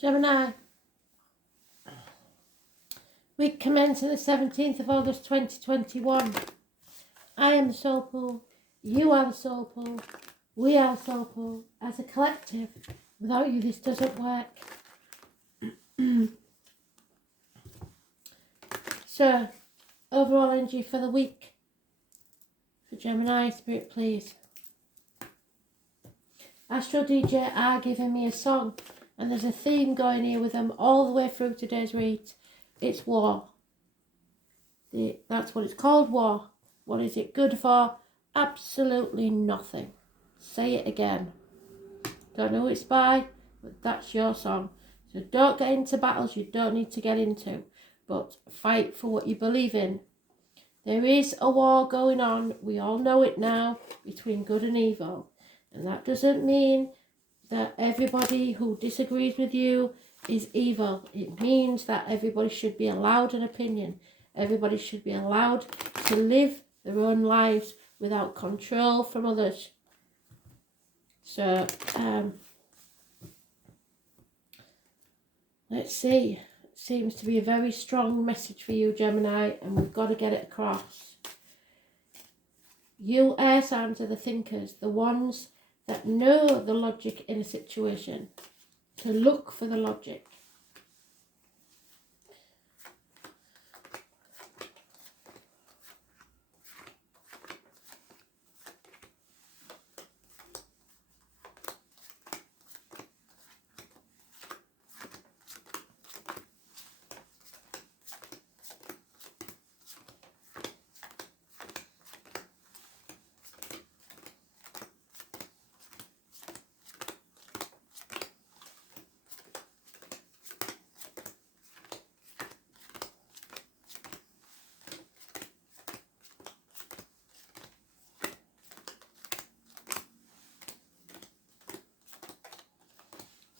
Gemini, week commencing the 17th of August 2021. I am the soul pool, you are the soul pool, we are the soul pool. As a collective, without you this doesn't work. So, overall energy for the week. For Gemini, Spirit please. Astro DJ are giving me a song, and there's a theme going here with them all the way through today's read. It's war. That's what it's called, war. What is it good for? Absolutely nothing. Say it again. Don't know who it's by, but that's your song. So don't get into battles you don't need to get into, but fight for what you believe in. There is a war going on, we all know it now, between good and evil. And that doesn't mean that everybody who disagrees with you is evil. It means that everybody should be allowed an opinion. Everybody should be allowed to live their own lives without control from others. So, let's see. It seems to be a very strong message for you, Gemini, and we've got to get it across. You air signs are the thinkers, the ones that know the logic in a situation, to look for the logic.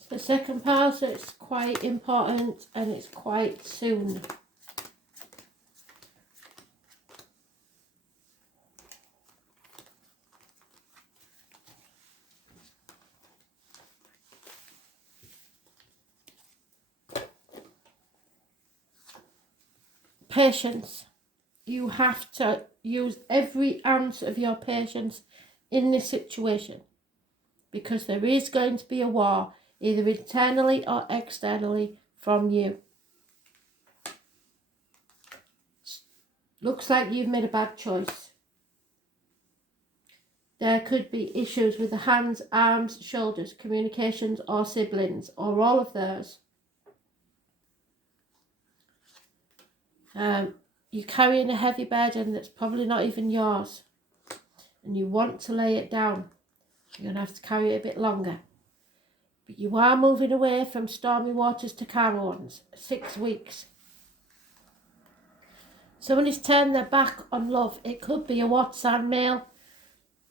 The second part, so it's quite important and it's quite soon. Patience. You have to use every ounce of your patience in this situation, because there is going to be a war, either internally or externally from you. Looks like you've made a bad choice. There could be issues with the hands, arms, shoulders, communications, or siblings, or all of those. You're carrying a heavy burden that's probably not even yours, and you want to lay it down. You're going to have to carry it a bit longer. But you are moving away from stormy waters to calmer ones. 6 weeks. Someone has turned their back on love. It could be a WhatsApp male.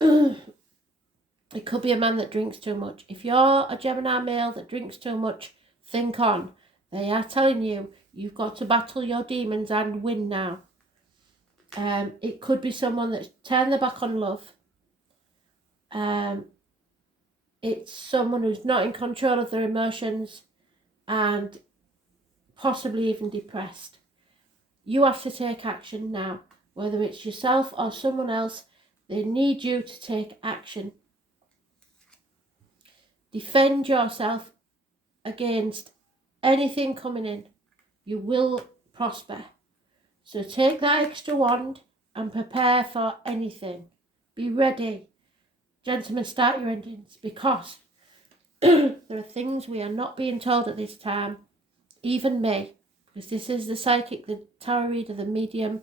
It could be a man that drinks too much. If you're a Gemini male that drinks too much, think on. They are telling you you've got to battle your demons and win now. It could be someone that's turned their back on love. It's someone who's not in control of their emotions and possibly even depressed. You have to take action now, whether it's yourself or someone else. They need you to take action. Defend yourself against anything coming in. You will prosper. So take that extra wand and prepare for anything. Be ready. Gentlemen, start your engines, because there are things we are not being told at this time, even me, because this is the psychic, the tarot reader, the medium.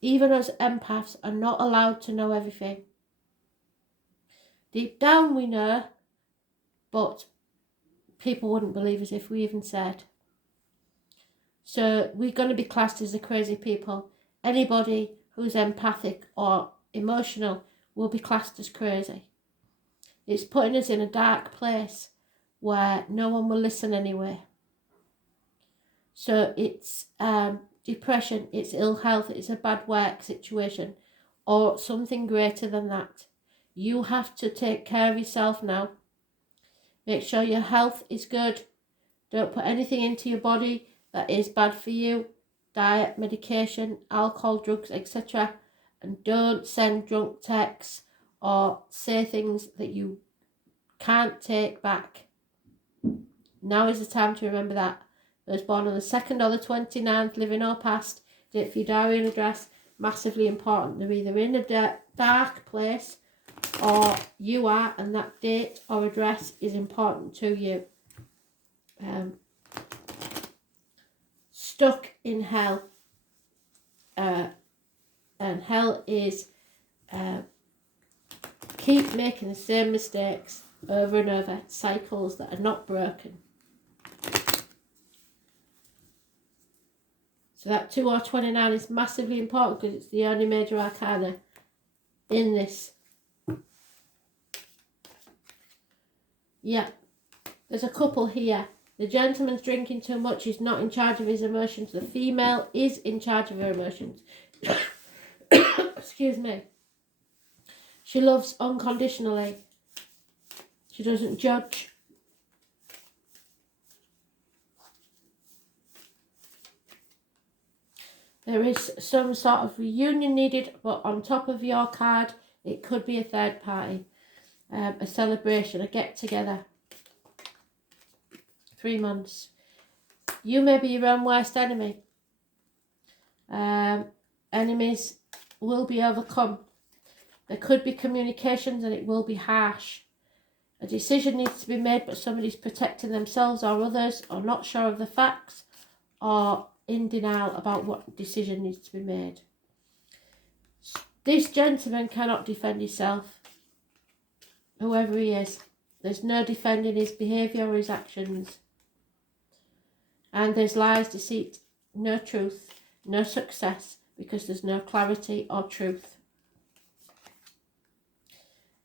Even us empaths are not allowed to know everything. Deep down we know, but people wouldn't believe us if we even said. So we're going to be classed as the crazy people. Anybody who's empathic or emotional will be classed as crazy. It's putting us in a dark place where no one will listen anyway. So it's depression, it's ill health, it's a bad work situation, or something greater than that. You have to take care of yourself now. Make sure your health is good. Don't put anything into your body that is bad for you. Diet, medication, alcohol, drugs, etc. And don't send drunk texts or say things that you can't take back. Now is the time to remember that. Those born on the 2nd or the 29th, living or past, date for your diary and address, massively important. They're either in a dark place or you are, and that date or address is important to you. Stuck in hell. And hell is keep making the same mistakes over and over, cycles that are not broken. So that 2 or 29 is massively important because it's the only major arcana in this. Yeah, there's a couple here. The gentleman's drinking too much. He's not in charge of his emotions. The female is in charge of her emotions. Excuse me. She loves unconditionally. She doesn't judge. There is some sort of reunion needed, but on top of your card, it could be a third party, a celebration, a get-together. 3 months. You may be your own worst enemy. Enemies will be overcome. There could be communications and it will be harsh. A decision needs to be made, but somebody's protecting themselves or others, or not sure of the facts, or in denial about what decision needs to be made. This gentleman cannot defend himself, whoever he is. There's no defending his behaviour or his actions. And there's lies, deceit, no truth, no success, because there's no clarity or truth.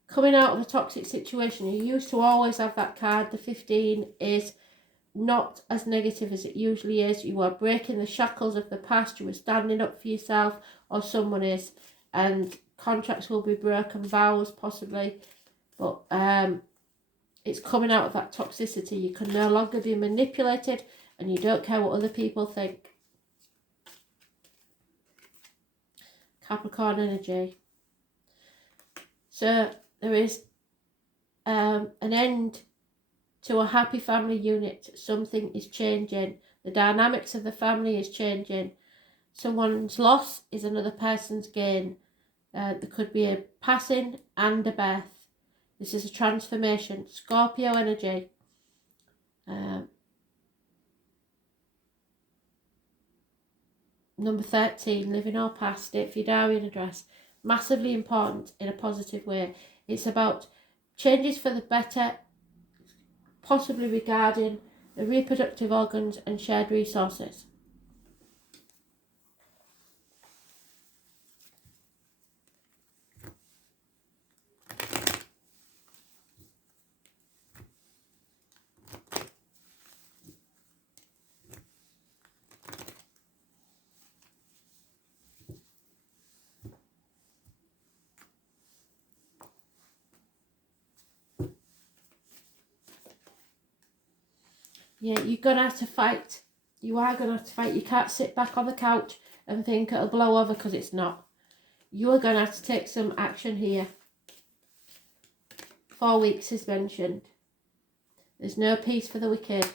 Coming out of a toxic situation, you used to always have that card. The 15 is not as negative as it usually is. You are breaking the shackles of the past. You are standing up for yourself, or someone is, and contracts will be broken, vows possibly, but it's coming out of that toxicity. You can no longer be manipulated, and you don't care what other people think. Capricorn energy. So there is an end to a happy family unit. Something is changing. The dynamics of the family is changing. Someone's loss is another person's gain. There could be a passing and a birth. This is a transformation. Scorpio energy. Number 13, living or past, date for your diary and address. Massively important in a positive way. It's about changes for the better, possibly regarding the reproductive organs and shared resources. Yeah, you're going to have to fight. You are going to have to fight. You can't sit back on the couch and think it'll blow over, because it's not. You are going to have to take some action here. 4 weeks is mentioned. There's no peace for the wicked.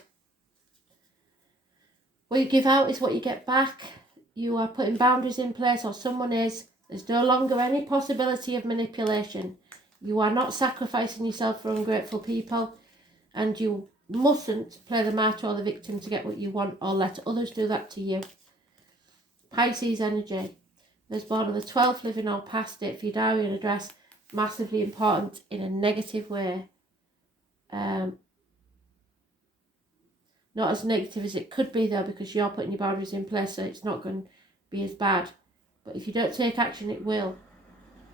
What you give out is what you get back. You are putting boundaries in place, or someone is. There's no longer any possibility of manipulation. You are not sacrificing yourself for ungrateful people, and you mustn't play the martyr or the victim to get what you want, or let others do that to you. Pisces energy. Those born on the 12th, living or past, date for your diary and address. Massively important in a negative way. Not as negative as it could be though, because you're putting your boundaries in place, so it's not going to be as bad. But if you don't take action, it will.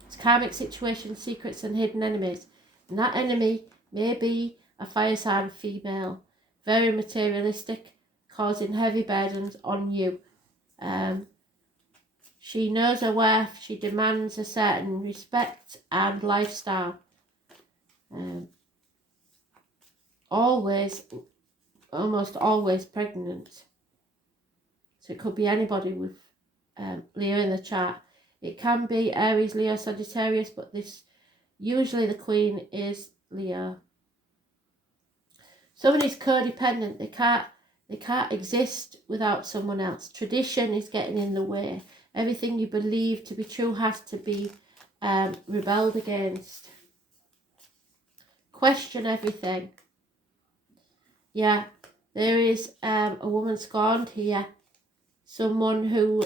It's karmic situations, secrets and hidden enemies. And that enemy may be a fire sign female, very materialistic, causing heavy burdens on you. She knows her worth. She demands a certain respect and lifestyle. Always almost always pregnant. So it could be anybody with Leo in the chart. It can be Aries, Leo, Sagittarius, but this usually the Queen is Leo. Somebody's codependent. They can't exist without someone else. Tradition is getting in the way. Everything you believe to be true has to be rebelled against. Question everything. Yeah, there is a woman scorned here. Someone who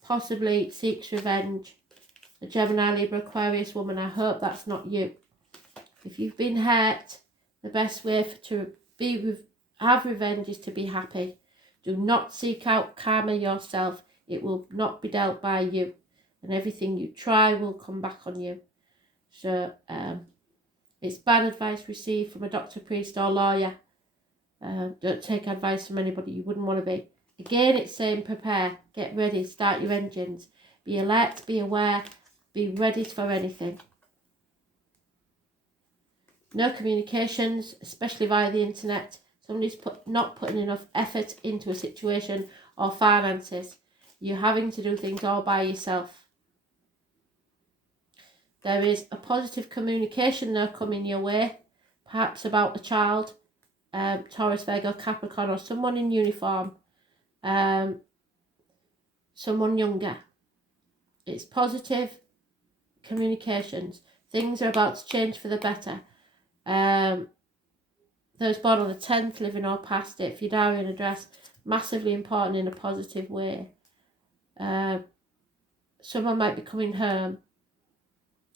possibly seeks revenge. A Gemini, Libra, Aquarius woman. I hope that's not you. If you've been hurt, the best way to have revenge is to be happy. Do not seek out karma yourself. It will not be dealt by you, and everything you try will come back on you. So it's bad advice received from a doctor, priest or lawyer. Don't take advice from anybody you wouldn't want to be. Again, it's saying prepare, get ready, start your engines. Be alert, be aware, be ready for anything. No communications, especially via the internet. Somebody's not putting enough effort into a situation or finances. You're having to do things all by yourself. There is a positive communication though coming your way, perhaps about a child, Taurus, Virgo, Capricorn, or someone in uniform, someone younger. It's positive communications. Things are about to change for the better. Those born on the 10th, living or past it, Fidarian address, massively important in a positive way. Someone might be coming home,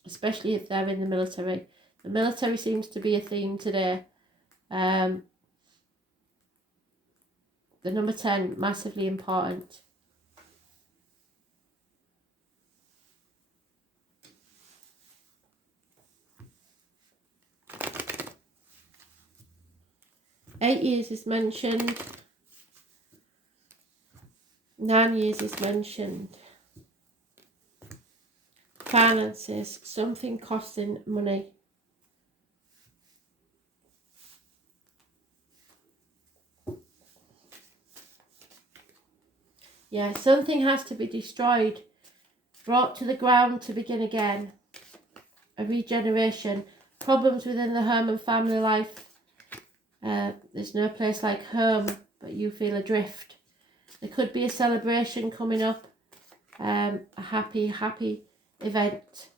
especially if they're in the military. The military seems to be a theme today. The number 10, massively important. Eight years is mentioned. 9 years is mentioned. Finances, something costing money. Yeah, something has to be destroyed, brought to the ground to begin again. A regeneration. Problems within the home and family life. There's no place like home, but you feel adrift. There could be a celebration coming up, a happy event.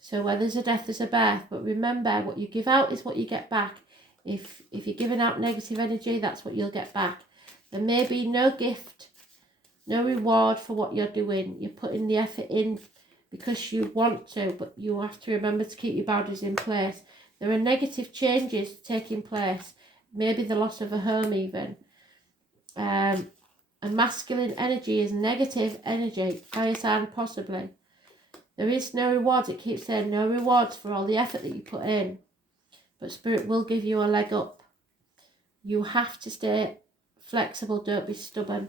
So where there's a death, there's a birth. But remember, what you give out is what you get back. If you're giving out negative energy, that's what you'll get back. There may be no gift, no reward for what you're doing. You're putting the effort in because you want to, but you have to remember to keep your boundaries in place. There are negative changes taking place. Maybe the loss of a home even. A masculine energy is negative energy. Fire sign possibly. There is no rewards. It keeps saying no rewards for all the effort that you put in. But Spirit will give you a leg up. You have to stay flexible. Don't be stubborn.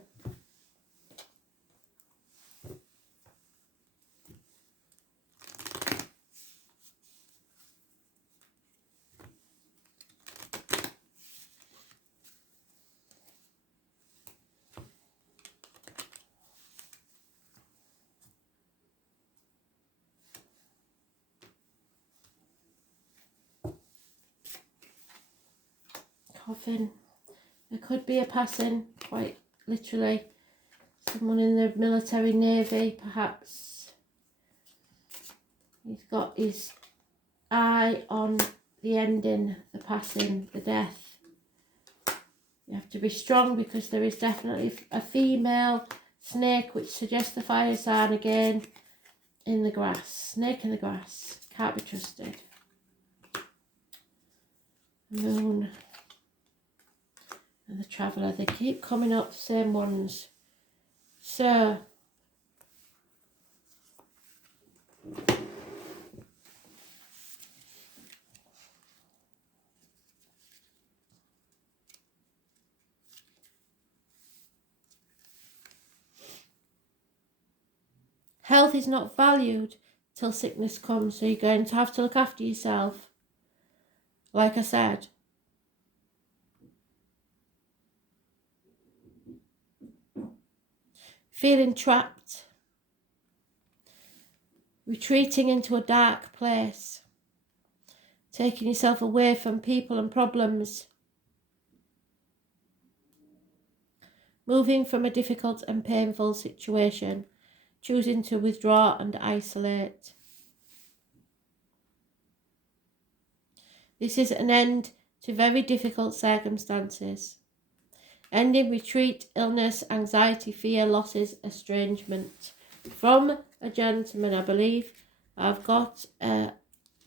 Coffin. There could be a passing, quite literally. Someone in the military, navy, perhaps. He's got his eye on the ending, the passing, the death. You have to be strong because there is definitely a female snake, which suggests the fire sign again in the grass. Snake in the grass. Can't be trusted. Moon. And the Traveller, they keep coming up, same ones. So, health is not valued till sickness comes, so you're going to have to look after yourself. Like I said, feeling trapped, retreating into a dark place, taking yourself away from people and problems, moving from a difficult and painful situation, choosing to withdraw and isolate. This is an end to very difficult circumstances. Ending retreat, illness, anxiety, fear, losses, estrangement. From a gentleman, I believe. I've got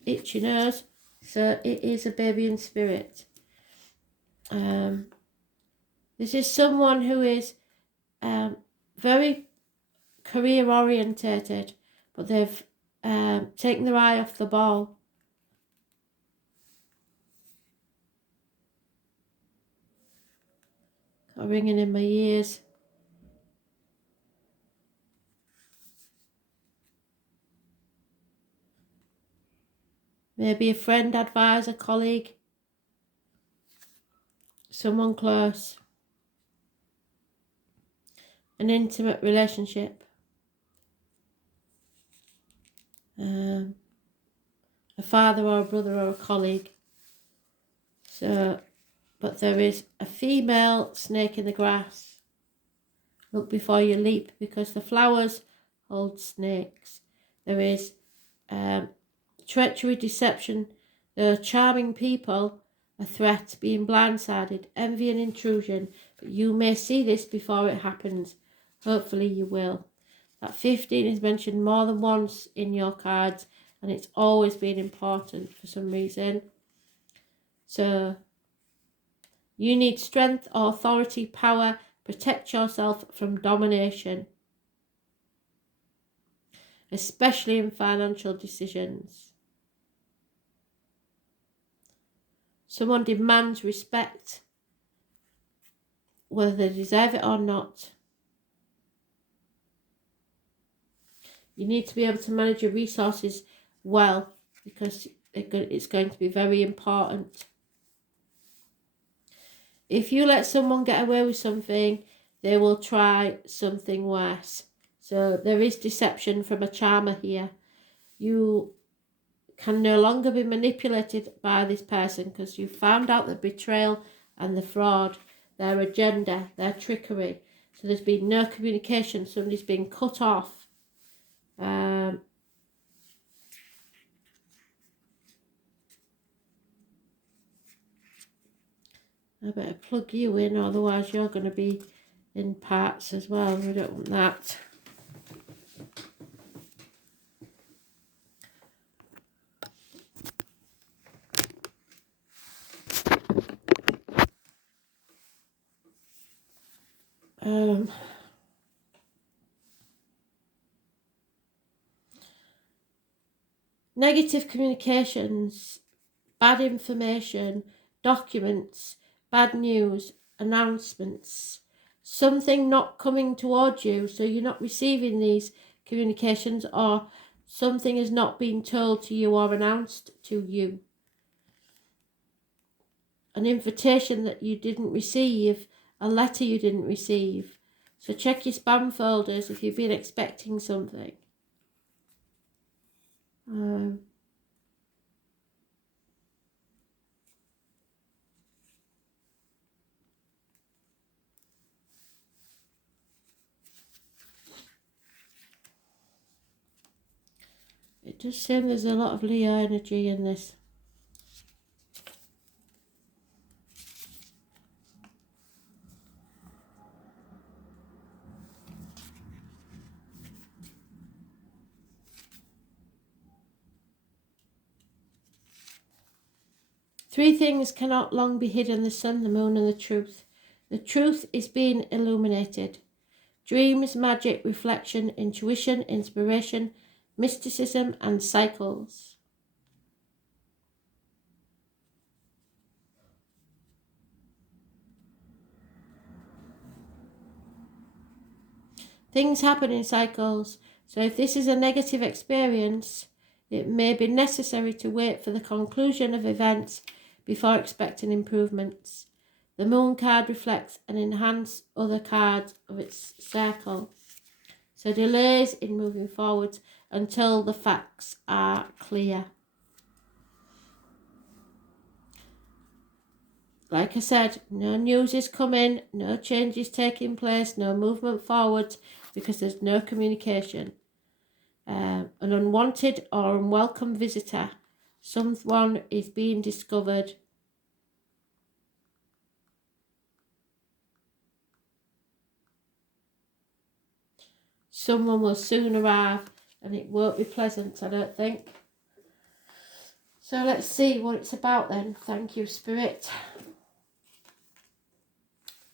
itchy nose, so it is a baby in spirit. This is someone who is very career orientated, but they've taken their eye off the ball. Got ringing in my ears. Maybe a friend, advisor, colleague, someone close. An intimate relationship. A father or a brother or a colleague. So, but there is a female snake in the grass. Look before you leap, because the flowers hold snakes. There is treachery, deception. There are charming people, a threat, being blindsided, envy and intrusion. But you may see this before it happens. Hopefully you will. That 15 is mentioned more than once in your cards, and it's always been important for some reason. So you need strength, authority, power. Protect yourself from domination, especially in financial decisions. Someone demands respect, whether they deserve it or not. You need to be able to manage your resources well, because it's going to be very important. If you let someone get away with something, they will try something worse. So there is deception from a charmer here. You can no longer be manipulated by this person, because you found out the betrayal and the fraud, their agenda, their trickery. So there's been no communication. Somebody's been cut off. I better plug you in, otherwise you're going to be in parts as well. We don't want that. Negative communications, bad information, documents, bad news, announcements, something not coming towards you, so you're not receiving these communications, or something has not been told to you or announced to you. An invitation that you didn't receive, a letter you didn't receive. So check your spam folders if you've been expecting something. It does seem there's a lot of Leo energy in this. Three things cannot long be hidden: the sun, the moon, and the truth. The truth is being illuminated. Dreams, magic, reflection, intuition, inspiration, mysticism, and cycles. Things happen in cycles, so if this is a negative experience, it may be necessary to wait for the conclusion of events before expecting improvements. The moon card reflects and enhances other cards of its circle. So delays in moving forward until the facts are clear. Like I said, no news is coming, no change is taking place, no movement forward because there's no communication. An unwanted or unwelcome visitor. Someone is being discovered. Someone will soon arrive and it won't be pleasant, I don't think. So let's see what it's about then. Thank you, Spirit.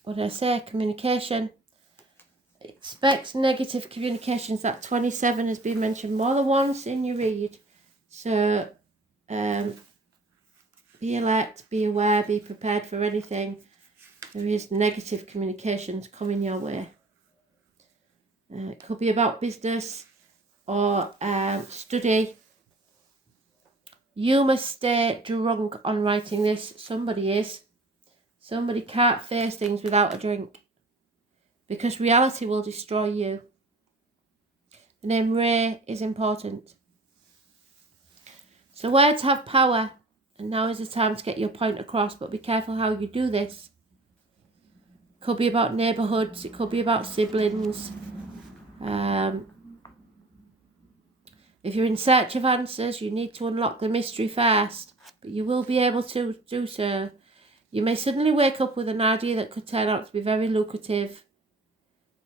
What did I say? Communication. Expect negative communications. That 27 has been mentioned more than once in your read. So be alert, be aware, be prepared for anything. There is negative communications coming your way. It could be about business or study. You must stay drunk on writing this. Somebody is. Somebody can't face things without a drink. Because reality will destroy you. The name Ray is important. So words have power. And now is the time to get your point across. But be careful how you do this. It could be about neighbourhoods. It could be about siblings. If you're in search of answers, you need to unlock the mystery first. But you will be able to do so. You may suddenly wake up with an idea that could turn out to be very lucrative.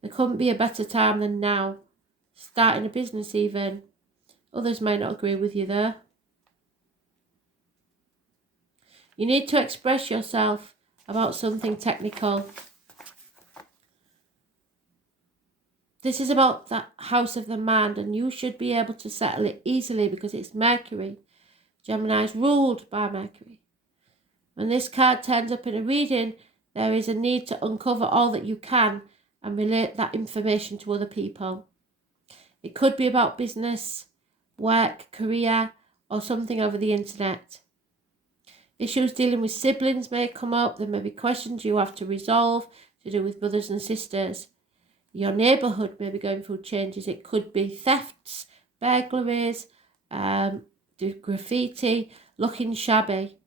There couldn't be a better time than now. Starting a business even. Others may not agree with you though. You need to express yourself about something technical. This is about the house of the mind and you should be able to settle it easily because it's Mercury. Gemini is ruled by Mercury. When this card turns up in a reading, there is a need to uncover all that you can and relate that information to other people. It could be about business, work, career, or something over the internet. Issues dealing with siblings may come up. There may be questions you have to resolve to do with brothers and sisters. Your neighbourhood may be going through changes. It could be thefts, burglaries, graffiti, looking shabby.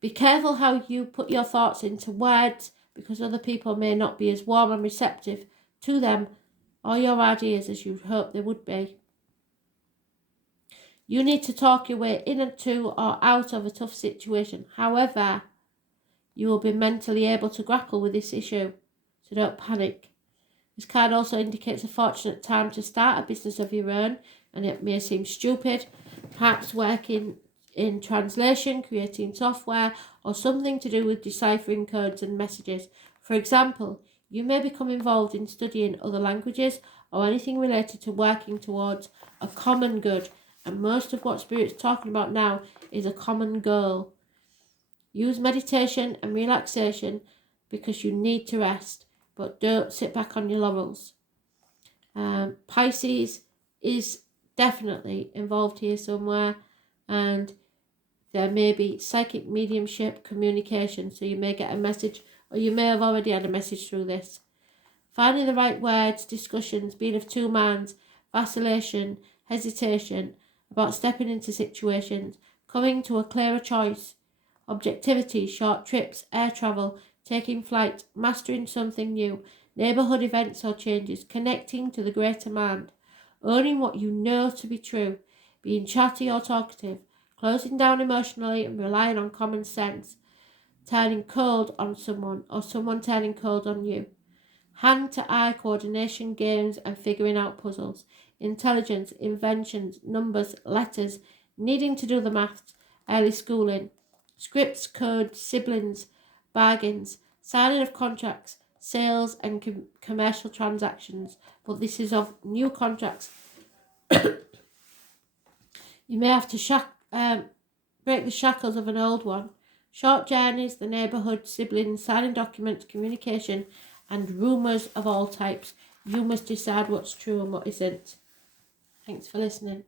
Be careful how you put your thoughts into words because other people may not be as warm and receptive to them or your ideas as you hope they would be. You need to talk your way into or out of a tough situation. However, you will be mentally able to grapple with this issue, so don't panic. This card also indicates a fortunate time to start a business of your own, and it may seem stupid, perhaps working in translation, creating software, or something to do with deciphering codes and messages. For example, you may become involved in studying other languages or anything related to working towards a common good. And most of what Spirit's talking about now is a common goal. Use meditation and relaxation because you need to rest, but don't sit back on your laurels. Pisces is definitely involved here somewhere, and there may be psychic mediumship communication, so you may get a message, or you may have already had a message through this. Finding the right words, discussions, being of two minds, vacillation, hesitation, about stepping into situations, coming to a clearer choice, objectivity, short trips, air travel, taking flight, mastering something new, neighbourhood events or changes, connecting to the greater mind, owning what you know to be true, being chatty or talkative, closing down emotionally and relying on common sense, turning cold on someone or someone turning cold on you. Hand-to-eye coordination games and figuring out puzzles. Intelligence, inventions, numbers, letters, needing to do the maths, early schooling. Scripts, codes, siblings, bargains, signing of contracts, sales and commercial transactions. But this is of new contracts. You may have to break the shackles of an old one. Short journeys, the neighbourhood, siblings, signing documents, communication, and rumours of all types. You must decide what's true and what isn't. Thanks for listening.